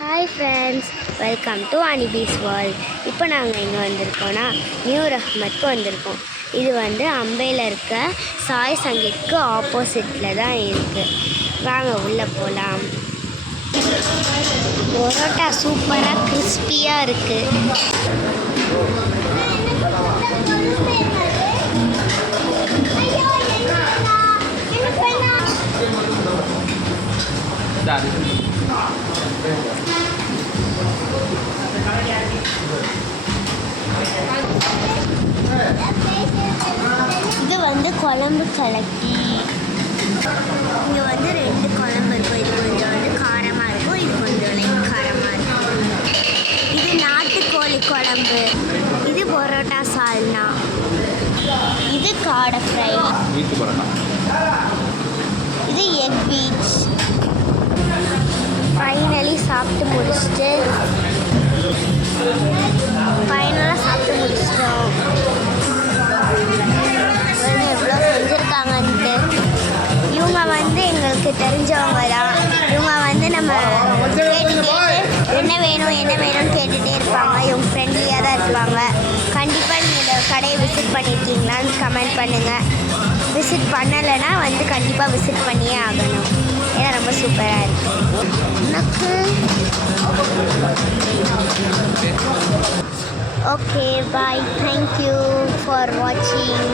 Hi friends, welcome to அனிபீஸ் world. இப்போ நாங்கள் எங்கே வந்திருக்கோன்னா நியூ ரஹ்மத்துக்கு வந்திருக்கோம். இது அம்பையில் இருக்க சாய் சங்கீத்க்கு ஆப்போசிட்டில் தான் இருக்குது. வாங்க உள்ளே போகலாம். பரோட்டா சூப்பராக கிறிஸ்பியாக இருக்குது. இது குழம்பு கலக்கி. இங்கே 2 குழம்பு இருக்கும். இது கொஞ்சம் காரமாக இருக்கும், இது கொஞ்சம் லைட் காரமாக இருக்கும். இது நாட்டுக்கோழி குழம்பு. இது பரோட்டா சால்னா. இது காடை ஃப்ரை. இது எக் பீச். ஃபைனலாக சாப்பிட்டு முடிச்சிட்டோம். எவ்வளோ செஞ்சுருக்காங்கன்ட்டு. இவங்க எங்களுக்கு தெரிஞ்சவங்க தான். இவங்க நம்ம கேட்டு என்ன வேணும்னு கேட்டுகிட்டே இருப்பாங்க. இவங்க ஃப்ரெண்ட்லியாக தான் இருப்பாங்க. கண்டிப்பாக நீங்கள் இந்த கடையை விசிட் பண்ணியிருக்கீங்களான்னு கமெண்ட் பண்ணுங்கள். விசிட் பண்ணலைன்னா கண்டிப்பாக விசிட் பண்ணியே ஆகணும். ஏன்னா ரொம்ப சூப்பராக இருக்குது. எனக்கு ஓகே, பாய். தேங்க்யூ ஃபார் வாட்சிங்.